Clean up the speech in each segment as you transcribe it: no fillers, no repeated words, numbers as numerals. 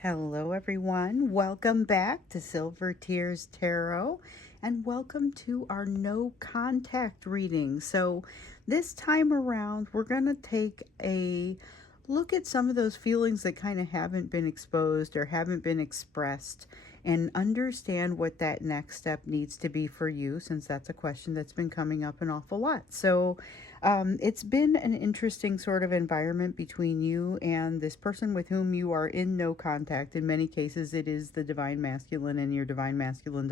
Hello, everyone. Welcome back to Silver Tears Tarot, and welcome to our no contact reading. So, this time around, we're going to take a look at some of those feelings that kind of haven't been exposed or haven't been expressed and understand what that next step needs to be for you, since that's a question that's been coming up an awful lot. So, it's been an interesting sort of environment between you and this person with whom you are in no contact. In many cases, it is the divine masculine and your divine masculine,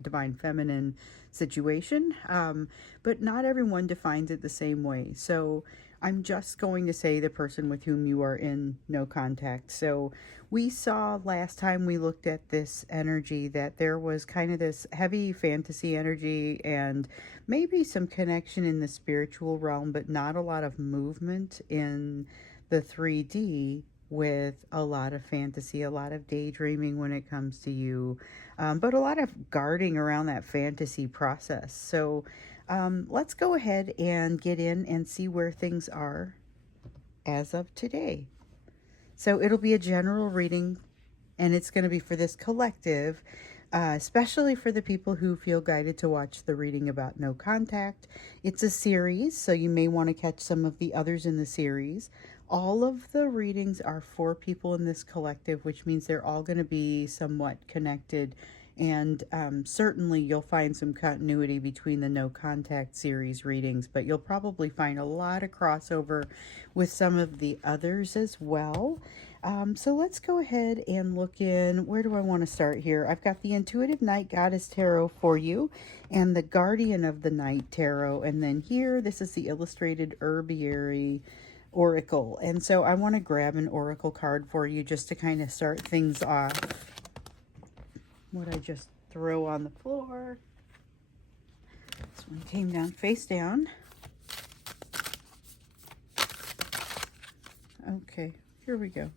divine feminine situation. But not everyone defines it the same way. So I'm just going to say the person with whom you are in no contact. So we saw last time we looked at this energy that there was kind of this heavy fantasy energy and maybe some connection in the spiritual realm, but not a lot of movement in the 3D, with a lot of fantasy, a lot of daydreaming when it comes to you, but a lot of guarding around that fantasy process. So let's go ahead and get in and see where things are as of today. So it'll be a general reading, and it's going to be for this collective, especially for the people who feel guided to watch the reading about no contact. It's a series, so you may want to catch some of the others in the series. All of the readings are for people in this collective, which means they're all going to be somewhat connected. And certainly you'll find some continuity between the no contact series readings, but you'll probably find a lot of crossover with some of the others as well. So let's go ahead and look in. Where do I want to start here? I've got the Intuitive Night Goddess Tarot for you and the Guardian of the Night Tarot. And then here, this is the Illustrated Herbiary Oracle. And so I want to grab an Oracle card for you just to kind of start things off. What I just throw on the floor. This one came down face down. Okay, here we go.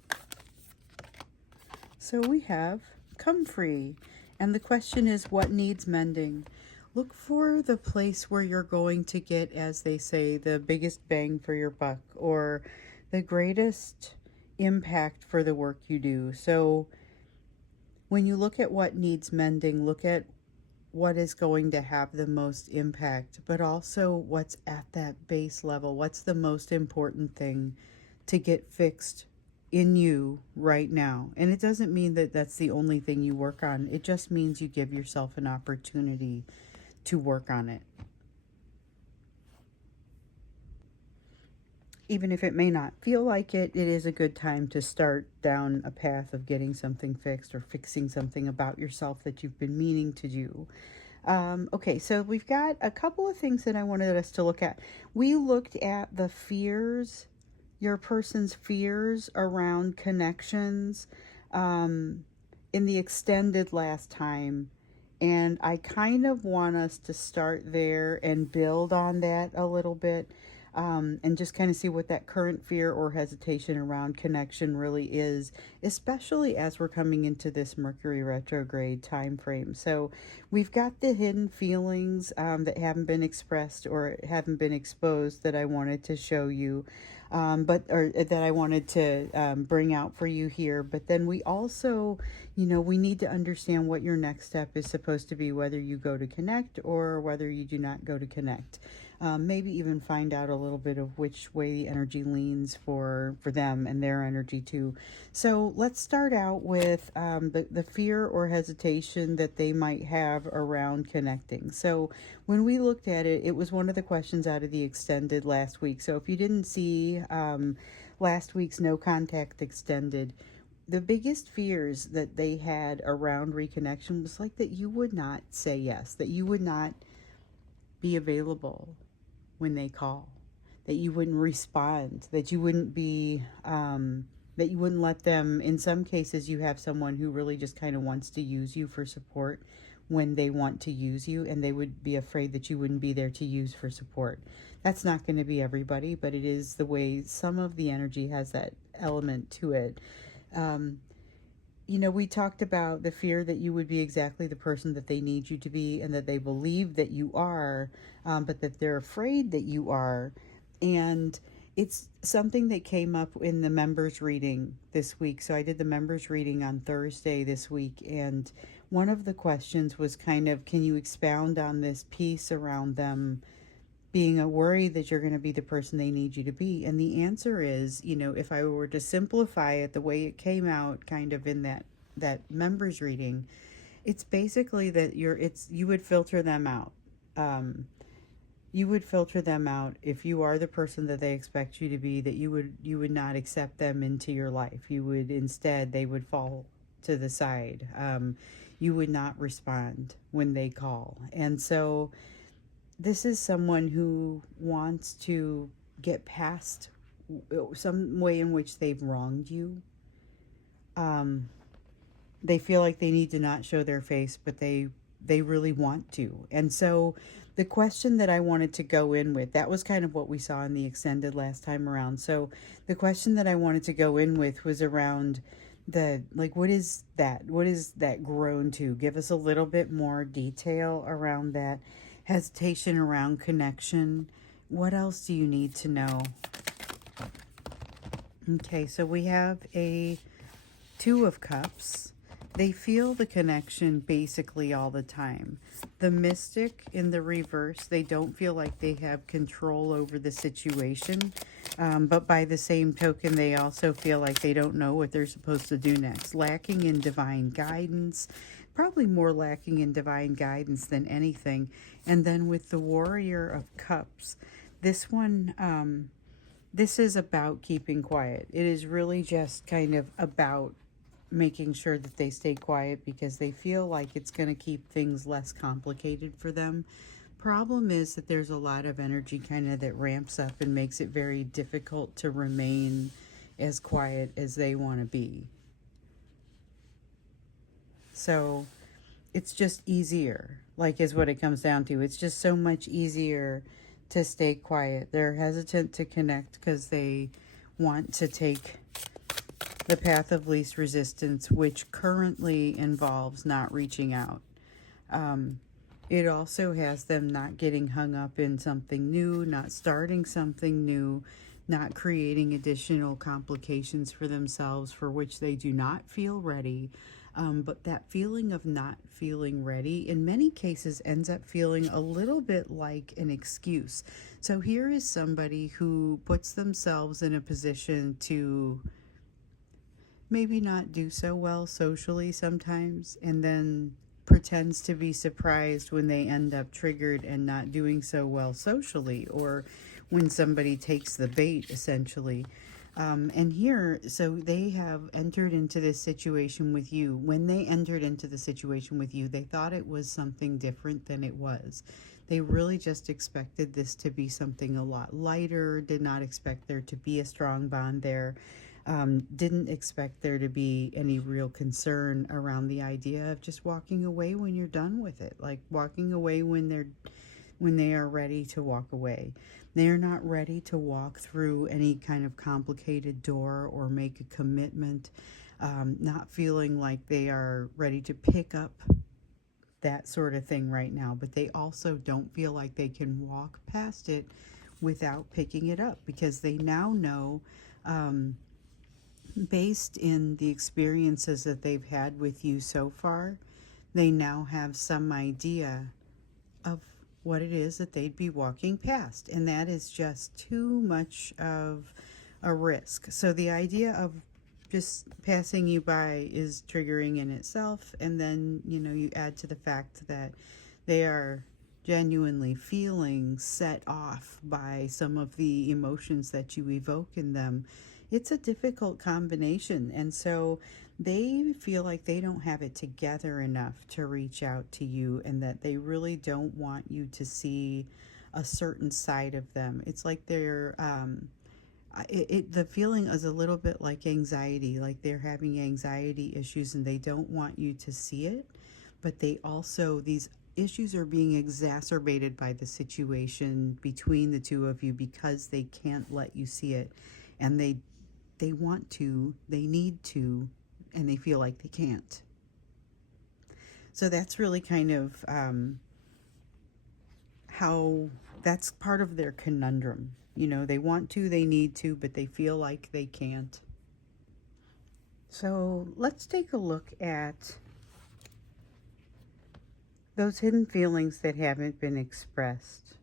So we have Come Free, and the question is, what needs mending? Look for the place where you're going to get, as they say, the biggest bang for your buck, or the greatest impact for the work you do. So when you look at what needs mending, look at what is going to have the most impact, but also what's at that base level. What's the most important thing to get fixed in you right now? And it doesn't mean that that's the only thing you work on. It just means you give yourself an opportunity to work on it. Even if it may not feel like it, it is a good time to start down a path of getting something fixed or fixing something about yourself that you've been meaning to do. Okay, so we've got a couple of things that I wanted us to look at. We looked at the fears, your person's fears around connections, in the extended last time. And I kind of want us to start there and build on that a little bit, and just kind of see what that current fear or hesitation around connection really is, especially as we're coming into this Mercury retrograde time frame. So we've got the hidden feelings that haven't been expressed or haven't been exposed that I wanted to show you, or that I wanted to bring out for you here. But then we also, we need to understand what your next step is supposed to be, whether you go to connect or whether you do not go to connect. Maybe even find out a little bit of which way the energy leans for them and their energy too. So let's start out with the fear or hesitation that they might have around connecting. So when we looked at it, it was one of the questions out of the extended last week. So if you didn't see last week's No Contact Extended, the biggest fears that they had around reconnection was like that you would not say yes, that you would not be available when they call, that you wouldn't respond, that you wouldn't be, that you wouldn't let them. In some cases, you have someone who really just kind of wants to use you for support when they want to use you, and they would be afraid that you wouldn't be there to use for support. That's not going to be everybody, but it is the way some of the energy has that element to it. We talked about the fear that you would be exactly the person that they need you to be, and that they believe that you are, but that they're afraid that you are. And It's something that came up in the members reading this week. So I did the members reading on Thursday this week, and one of the questions was kind of, can you expound on this piece around them being a worry that you're going to be the person they need you to be? And the answer is, if I were to simplify it the way it came out kind of in that members reading, it's basically that you would filter them out. You would filter them out if you are the person that they expect you to be, that you would not accept them into your life. You would instead, they would fall to the side. You would not respond when they call. And so this is someone who wants to get past some way in which they've wronged you. They feel like they need to not show their face, but they really want to. And so the question that I wanted to go in with, that was kind of what we saw in the extended last time around. So the question that I wanted to go in with was around what is that grown to? Give us a little bit more detail around that. Hesitation around connection. What else do you need to know? Okay, so we have a Two of Cups. They feel the connection basically all the time. The Mystic in the reverse, they don't feel like they have control over the situation. But by the same token, they also feel like they don't know what they're supposed to do next. Lacking in divine guidance. Probably more lacking in divine guidance than anything. And then with the Warrior of Cups, this one, this is about keeping quiet. It is really just kind of about making sure that they stay quiet because they feel like it's going to keep things less complicated for them. Problem is that there's a lot of energy kind of that ramps up and makes it very difficult to remain as quiet as they want to be. So it's just easier, is what it comes down to. It's just so much easier to stay quiet. They're hesitant to connect because they want to take the path of least resistance, which currently involves not reaching out. It also has them not getting hung up in something new, not starting something new, not creating additional complications for themselves for which they do not feel ready. But that feeling of not feeling ready in many cases ends up feeling a little bit like an excuse. So here is somebody who puts themselves in a position to maybe not do so well socially sometimes, and then pretends to be surprised when they end up triggered and not doing so well socially, or when somebody takes the bait, essentially. And here, so they have entered into this situation with you. When they entered into the situation with you, they thought it was something different than it was. They really just expected this to be something a lot lighter, did not expect there to be a strong bond there. Didn't expect there to be any real concern around the idea of just walking away when you're done with it, like walking away when they are ready to walk away. They are not ready to walk through any kind of complicated door or make a commitment, not feeling like they are ready to pick up that sort of thing right now, but they also don't feel like they can walk past it without picking it up, because they now know, based in the experiences that they've had with you so far, they now have some idea of what it is that they'd be walking past, and that is just too much of a risk. So the idea of just passing you by is triggering in itself, and then you add to the fact that they are genuinely feeling set off by some of the emotions that you evoke in them. It's a difficult combination, and so they feel like they don't have it together enough to reach out to you, and that they really don't want you to see a certain side of them. It's like they're the feeling is a little bit like anxiety, like they're having anxiety issues and they don't want you to see it, but they also, these issues are being exacerbated by the situation between the two of you because they can't let you see it, and they want to, they need to, and they feel like they can't. So that's really kind of how that's part of their conundrum. You know, they want to, they need to, but they feel like they can't. So let's take a look at those hidden feelings that haven't been expressed.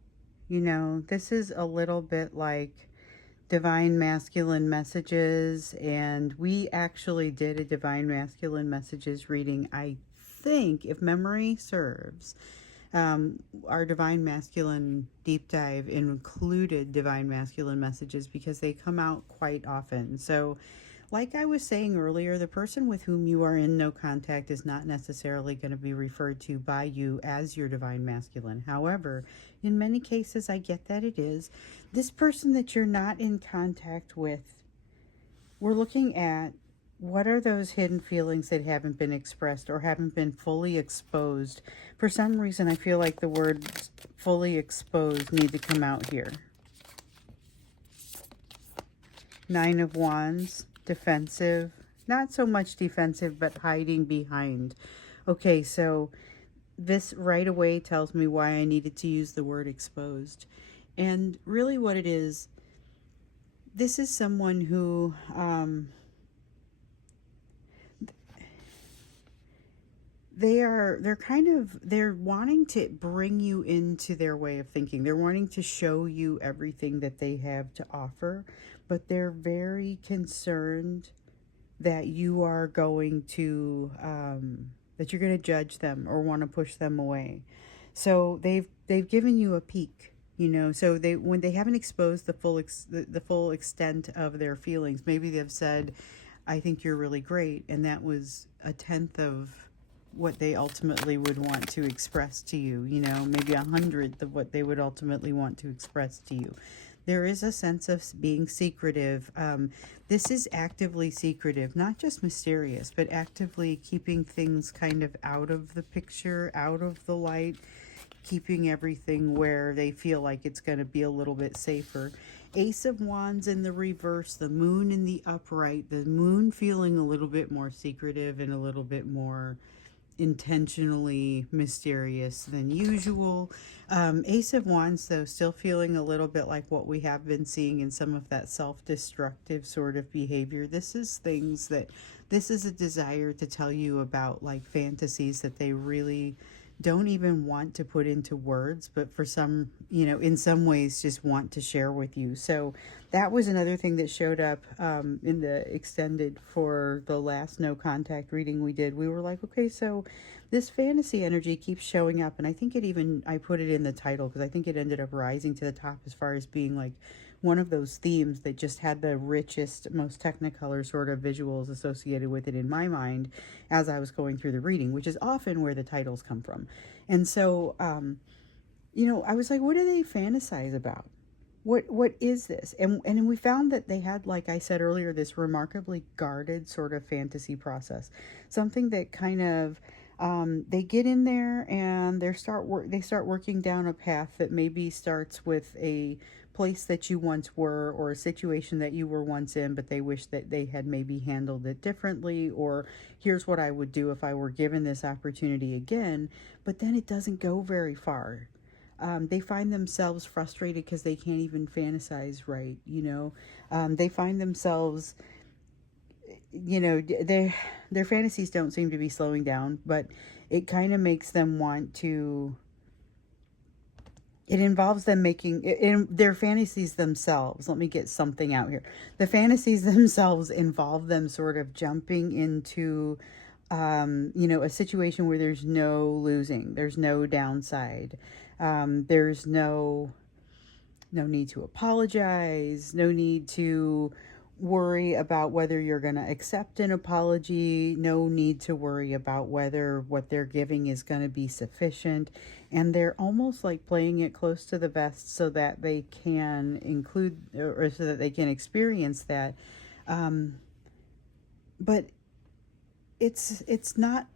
You know, this is a little bit like Divine Masculine Messages, and we actually did a Divine Masculine Messages reading, I think, if memory serves. Our Divine Masculine deep dive included Divine Masculine Messages because they come out quite often. So like I was saying earlier, the person with whom you are in no contact is not necessarily going to be referred to by you as your Divine Masculine. However, in many cases, I get that it is. This person that you're not in contact with, we're looking at what are those hidden feelings that haven't been expressed or haven't been fully exposed. For some reason, I feel like the words fully exposed need to come out here. 9 of Wands. Defensive, not so much defensive, but hiding behind. Okay, so this right away tells me why I needed to use the word exposed. And really what it is, this is someone who they're wanting to bring you into their way of thinking. They're wanting to show you everything that they have to offer, but they're very concerned that you are going to that you're going to judge them or want to push them away. So they've given you a peek, you know. So when they haven't exposed the full extent of their feelings, maybe they've said, I think you're really great, and that was a tenth of what they ultimately would want to express to you, you know, maybe 100th of what they would ultimately want to express to you. There is a sense of being secretive. This is actively secretive, not just mysterious, but actively keeping things kind of out of the picture, out of the light, keeping everything where they feel like it's going to be a little bit safer. Ace of Wands in the reverse, the moon in the upright, the moon feeling a little bit more secretive and a little bit more intentionally mysterious than usual. Ace of Wands, though, still feeling a little bit like what we have been seeing in some of that self-destructive sort of behavior. This is a desire to tell you about, like, fantasies that they really don't even want to put into words, but for some, you know, in some ways just want to share with you. So that was another thing that showed up in the extended for the last no contact reading we did. We were like, okay, so this fantasy energy keeps showing up, and I think I put it in the title because I think it ended up rising to the top as far as being like one of those themes that just had the richest, most technicolor sort of visuals associated with it in my mind as I was going through the reading, which is often where the titles come from. And so, you know, I was like, what do they fantasize about? What is this? And we found that they had, like I said earlier, this remarkably guarded sort of fantasy process. Something that kind of, they get in there and they start working down a path that maybe starts with a place that you once were, or a situation that you were once in, but they wish that they had maybe handled it differently, or here's what I would do if I were given this opportunity again. But then it doesn't go very far. They find themselves frustrated because they can't even fantasize right, you know. They find themselves, you know, their fantasies don't seem to be slowing down, but it kind of makes them want to, it involves them making in their fantasies themselves. Let me get something out here. The fantasies themselves involve them sort of jumping into, you know, a situation where there's no losing, there's no downside, there's no need to apologize, no need to worry about whether you're going to accept an apology, no need to worry about whether what they're giving is going to be sufficient. And they're almost like playing it close to the vest so that they can include, or so that they can experience that. But it's not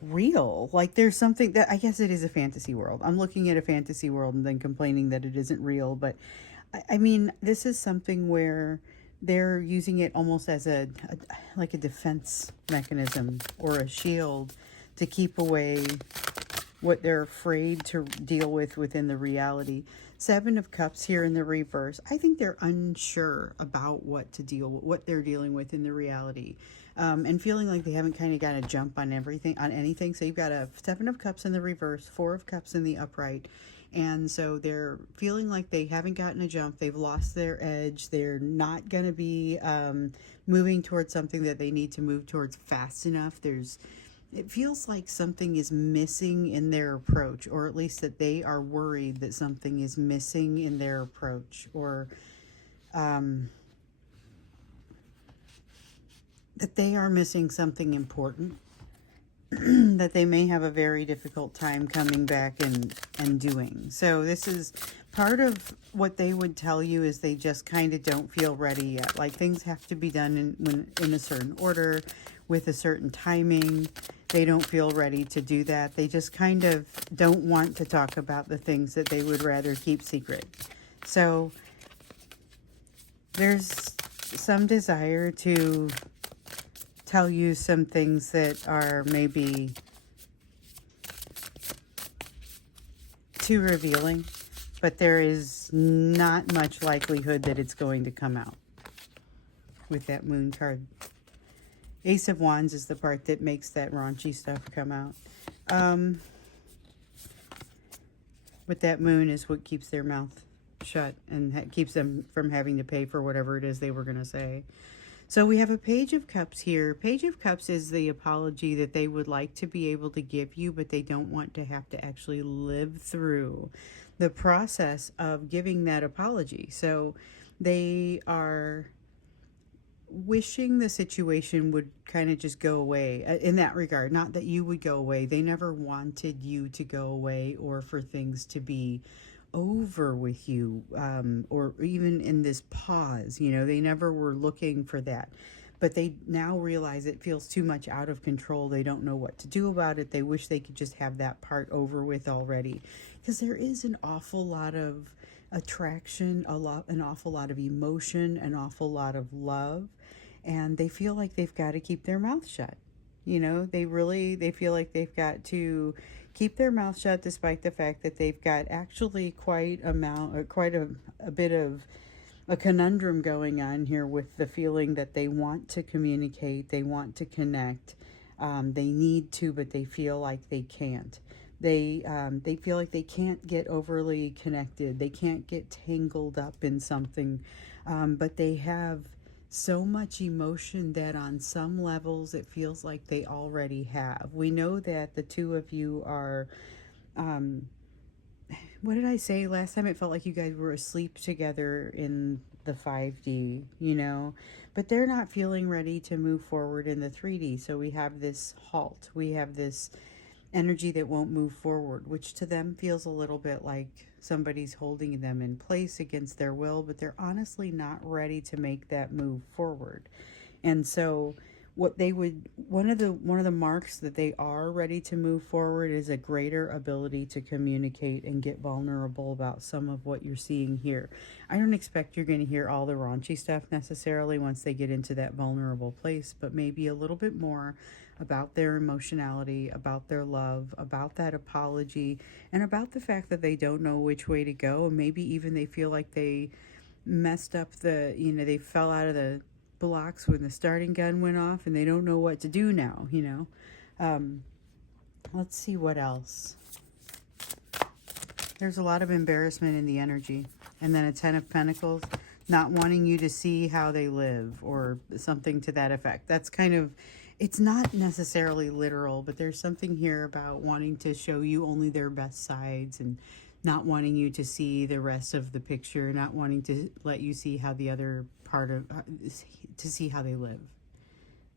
real. Like, there's something that, I guess it is a fantasy world. I'm looking at a fantasy world and then complaining that it isn't real. But I mean, this is something where they're using it almost as like a defense mechanism or a shield to keep away what they're afraid to deal with within the reality. Seven of Cups here in the reverse. I think they're unsure about what to deal with, what they're dealing with in the reality. And feeling like they haven't kind of got a jump on everything, on anything. So you've got a Seven of Cups in the reverse, Four of Cups in the upright. And so they're feeling like they haven't gotten a jump. They've lost their edge. They're not going to be moving towards something that they need to move towards fast enough. It feels like something is missing in their approach, or at least that they are worried that something is missing in their approach, or that they are missing something important that they may have a very difficult time coming back and doing. So this is part of what they would tell you, is they just kind of don't feel ready yet. Like things have to be done in a certain order, with a certain timing. They don't feel ready to do that. They just kind of don't want to talk about the things that they would rather keep secret. So there's some desire to tell you some things that are maybe too revealing, but there is not much likelihood that it's going to come out with that Moon card. Ace of Wands is the part that makes that raunchy stuff come out. But that Moon is what keeps their mouth shut and keeps them from having to pay for whatever it is they were going to say. So we have a Page of Cups here. Page of Cups is the apology that they would like to be able to give you, but they don't want to have to actually live through the process of giving that apology. So they are wishing the situation would kind of just go away in that regard. Not that you would go away. They never wanted you to go away, or for things to be over with you, or even in this pause. They never were looking for that. But they now realize it feels too much out of control. They don't know what to do about it. They wish they could just have that part over with already. Because there is an awful lot of attraction, an awful lot of emotion, an awful lot of love. And they feel like they've got to keep their mouth shut. They feel like they've got to keep their mouth shut, despite the fact that they've got actually quite a bit of a conundrum going on here, with the feeling that they want to communicate, they want to connect, they need to, but they feel like they can't. They feel like they can't get overly connected. They can't get tangled up in something, but they have so much emotion that on some levels it feels like they already have. We know that the two of you are, what did I say last time? It felt like you guys were asleep together in the 5D, but they're not feeling ready to move forward in the 3D. So we have this halt. We have this energy that won't move forward, which to them feels a little bit like somebody's holding them in place against their will, but they're honestly not ready to make that move forward. And so one of the marks that they are ready to move forward is a greater ability to communicate and get vulnerable about some of what you're seeing here. I don't expect you're going to hear all the raunchy stuff necessarily once they get into that vulnerable place, but maybe a little bit more about their emotionality, about their love, about that apology, and about the fact that they don't know which way to go, and maybe even they feel like they messed up they fell out of the blocks when the starting gun went off, and they don't know what to do now. Let's see what else. There's a lot of embarrassment in the energy, and then a Ten of Pentacles, not wanting you to see how they live, or something to that effect. That's kind of, it's not necessarily literal, but there's something here about wanting to show you only their best sides, and not wanting you to see the rest of the picture, not wanting to let you see how the other part of, to see how they live.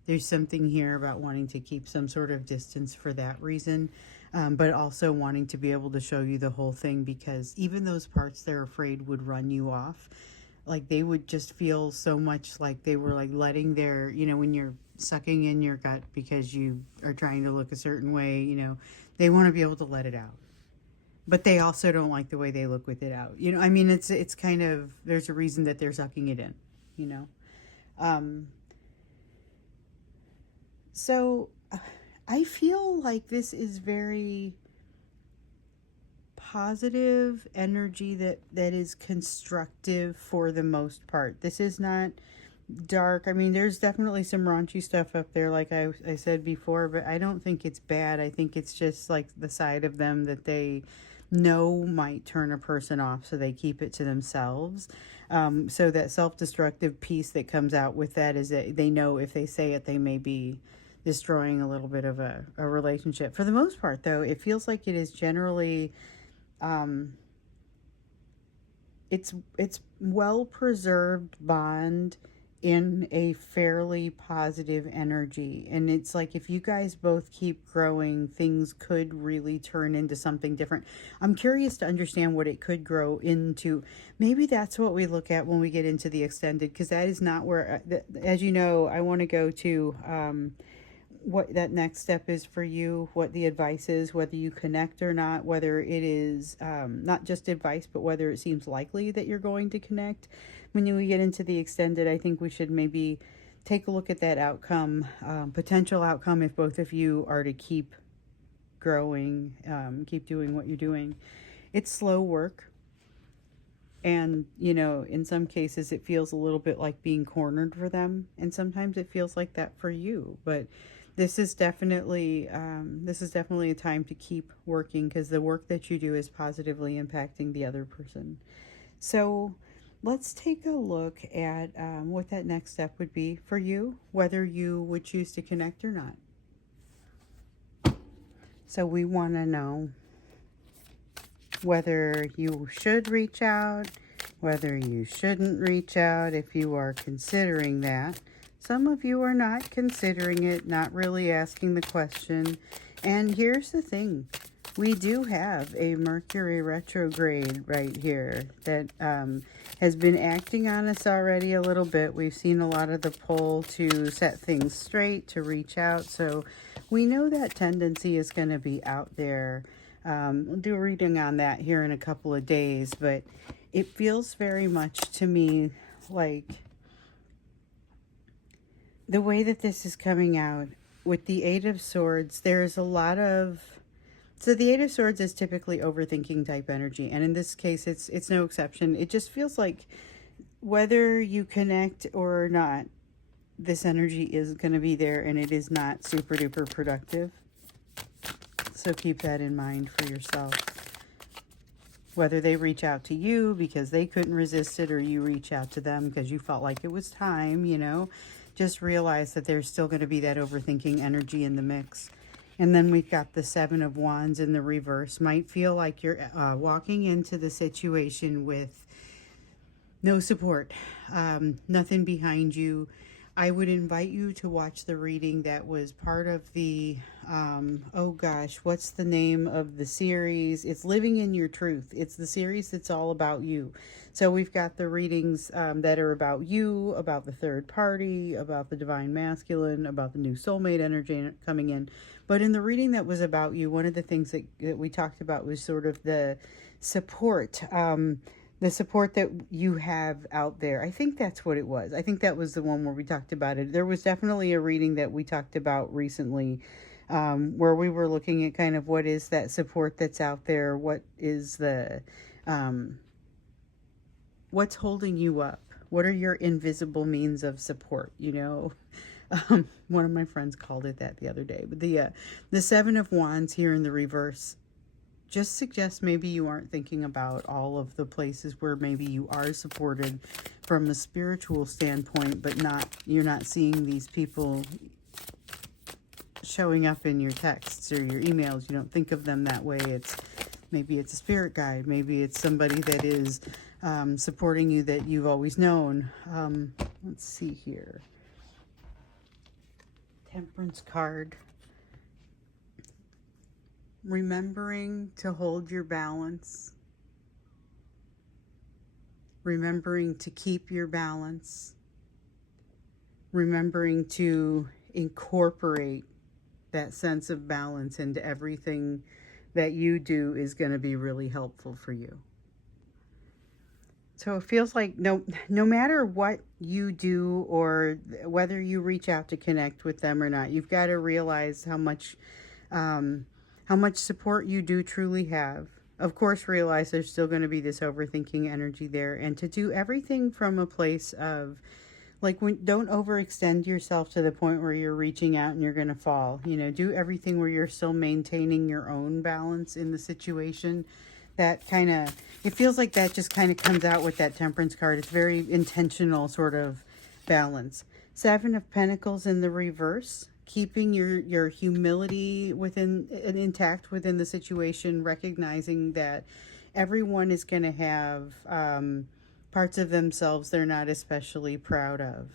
There's something here about wanting to keep some sort of distance for that reason, but also wanting to be able to show you the whole thing, because even those parts they're afraid would run you off, like they would just feel so much like they were like letting their, when you're sucking in your gut because you are trying to look a certain way, they want to be able to let it out. But they also don't like the way they look with it out. It's kind of, there's a reason that they're sucking it in, So I feel like this is very positive energy that is constructive for the most part. This is not dark. I mean, there's definitely some raunchy stuff up there, like I said before, but I don't think it's bad. I think it's just like the side of them that they know might turn a person off, so they keep it to themselves. So that self-destructive piece that comes out with that is that they know if they say it, they may be destroying a little bit of a relationship. For the most part, though, it feels like it is generally it's well preserved bond in a fairly positive energy. And it's like, if you guys both keep growing, things could really turn into something different. I'm curious to understand what it could grow into. Maybe that's what we look at when we get into the extended, because that is not where, as you know, I want to go to what that next step is for you, what the advice is, whether you connect or not, whether it is not just advice, but whether it seems likely that you're going to connect. When we get into the extended, I think we should maybe take a look at that outcome, potential outcome, if both of you are to keep growing, keep doing what you're doing. It's slow work. And, you know, in some cases it feels a little bit like being cornered for them. And sometimes it feels like that for you. But this is definitely a time to keep working, because the work that you do is positively impacting the other person. So let's take a look at what that next step would be for you, whether you would choose to connect or not. So we want to know whether you should reach out, whether you shouldn't reach out, if you are considering that. Some of you are not considering it, not really asking the question. And here's the thing. We do have a Mercury retrograde right here that has been acting on us already a little bit. We've seen a lot of the pull to set things straight, to reach out. So we know that tendency is going to be out there. We'll do a reading on that here in a couple of days, but it feels very much to me like the way that this is coming out with the Eight of Swords, there's a lot of... So the Eight of Swords is typically overthinking type energy, and in this case, it's no exception. It just feels like whether you connect or not, this energy is going to be there, and it is not super duper productive. So keep that in mind for yourself. Whether they reach out to you because they couldn't resist it, or you reach out to them because you felt like it was time, you know, just realize that there's still going to be that overthinking energy in the mix. And then we've got the Seven of Wands in the reverse. Might feel like you're walking into the situation with no support, nothing behind you. I would invite you to watch the reading that was part of the, oh gosh, what's the name of the series? It's Living in Your Truth. It's the series that's all about you. So we've got the readings that are about you, about the third party, about the divine masculine, about the new soulmate energy coming in. But in the reading that was about you, one of the things that we talked about was sort of the support, the support that you have out there. I think that's what it was. I think that was the one where we talked about it. There was definitely a reading that we talked about recently where we were looking at kind of what is that support that's out there, what is the, what's holding you up? What are your invisible means of support, you know? One of my friends called it that the other day. But the Seven of Wands here in the reverse just suggests maybe you aren't thinking about all of the places where maybe you are supported from a spiritual standpoint, but you're not seeing these people showing up in your texts or your emails. You don't think of them that way. Maybe it's a spirit guide. Maybe it's somebody that is supporting you that you've always known. Let's see here. Temperance card. Remembering to hold your balance. Remembering to keep your balance. Remembering to incorporate that sense of balance into everything that you do is going to be really helpful for you. So it feels like no matter what you do or whether you reach out to connect with them or not, you've got to realize how much support you do truly have. of course, realize there's still going to be this overthinking energy there, and to do everything from a place of like, when don't overextend yourself to the point where you're reaching out and you're going to fall. You know, do everything where you're still maintaining your own balance in the situation. That kind of, it feels like that just kind of comes out with that Temperance card. It's very intentional sort of balance. Seven of Pentacles in the reverse, keeping your humility within intact within the situation, recognizing that everyone is going to have parts of themselves they're not especially proud of.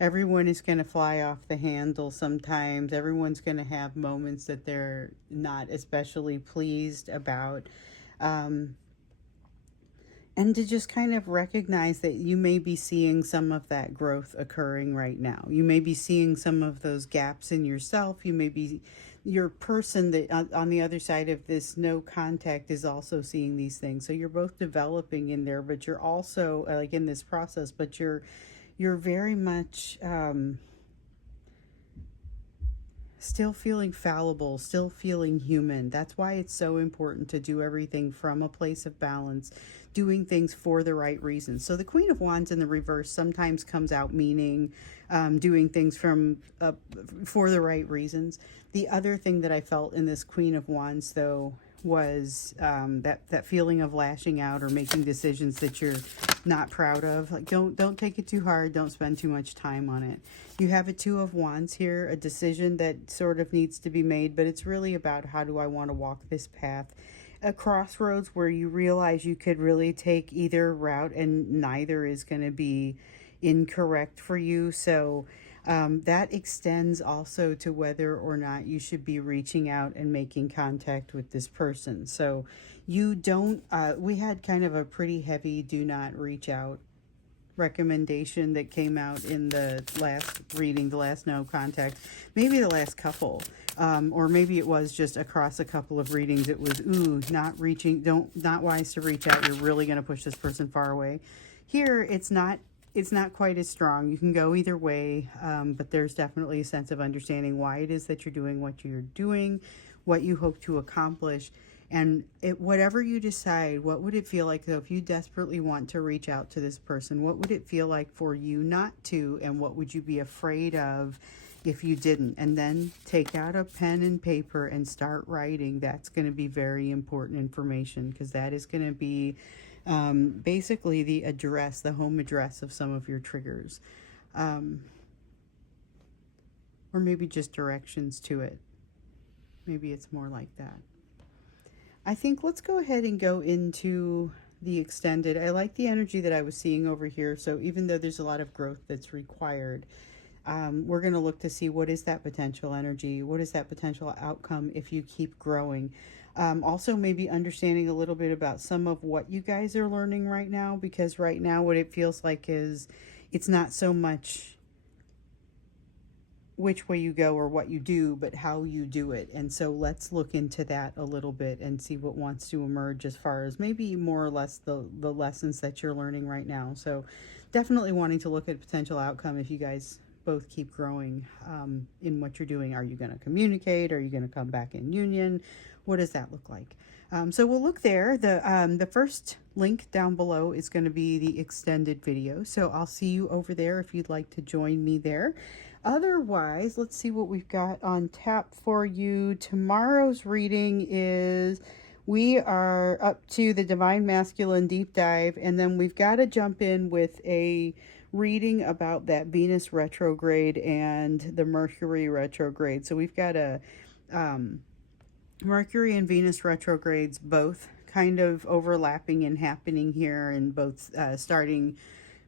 Everyone is going to fly off the handle sometimes. Everyone's going to have moments that they're not especially pleased about. Um, and to just kind of recognize that you may be seeing some of that growth occurring right now. You may be seeing some of those gaps in yourself. You may be, your person that on the other side of this no contact is also seeing these things. So you're both developing in there, but you're also like in this process, but you're very much still feeling fallible, still feeling human. That's why it's so important to do everything from a place of balance, doing things for the right reasons. So the Queen of Wands in the reverse sometimes comes out meaning doing things from for the right reasons. The other thing that I felt in this Queen of Wands, though, was that feeling of lashing out or making decisions that you're not proud of. Like, don't take it too hard. Don't spend too much time on it. You have a Two of Wands here, a decision that sort of needs to be made, but it's really about, how do I want to walk this path? A crossroads where you realize you could really take either route and neither is going to be incorrect for you. So that extends also to whether or not you should be reaching out and making contact with this person. So you don't, we had kind of a pretty heavy do not reach out recommendation that came out in the last reading, the last no contact, maybe the last couple, or maybe it was just across a couple of readings. It was, ooh, not wise to reach out. You're really going to push this person far away. Here, it's not quite as strong. You can go either way, but there's definitely a sense of understanding why it is that you're doing what you're doing, what you hope to accomplish. And whatever you decide, what would it feel like, though, if you desperately want to reach out to this person? What would it feel like for you not to? And what would you be afraid of if you didn't? And then take out a pen and paper and start writing. That's going to be very important information, because that is going to be basically the address, the home address of some of your triggers. Or maybe just directions to it. Maybe it's more like that. I think let's go ahead and go into the extended. I like the energy that I was seeing over here. So even though there's a lot of growth that's required, we're going to look to see what is that potential energy, what is that potential outcome if you keep growing. Also maybe understanding a little bit about some of what you guys are learning right now, because right now what it feels like is it's not so much which way you go or what you do, but how you do it. And so let's look into that a little bit and see what wants to emerge as far as maybe more or less the lessons that you're learning right now. So definitely wanting to look at potential outcome if you guys both keep growing in what you're doing. Are you going to communicate? Are you going to come back in union? What does that look like? So we'll look there. The first link down below is going to be the extended video. So I'll see you over there if you'd like to join me there. Otherwise, let's see what we've got on tap for you. Tomorrow's reading is, we are up to the Divine Masculine Deep Dive, and then we've got to jump in with a reading about that Venus retrograde and the Mercury retrograde. So we've got a Mercury and Venus retrogrades both kind of overlapping and happening here, and both starting.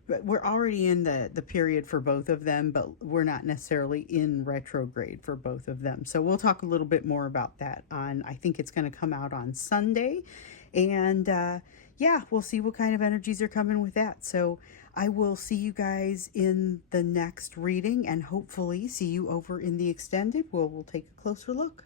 But we're already in the period for both of them, but we're not necessarily in retrograde for both of them. So we'll talk a little bit more about that on, I think it's going to come out on Sunday. And yeah, we'll see what kind of energies are coming with that. So I will see you guys in the next reading, and hopefully see you over in the extended, where we'll take a closer look.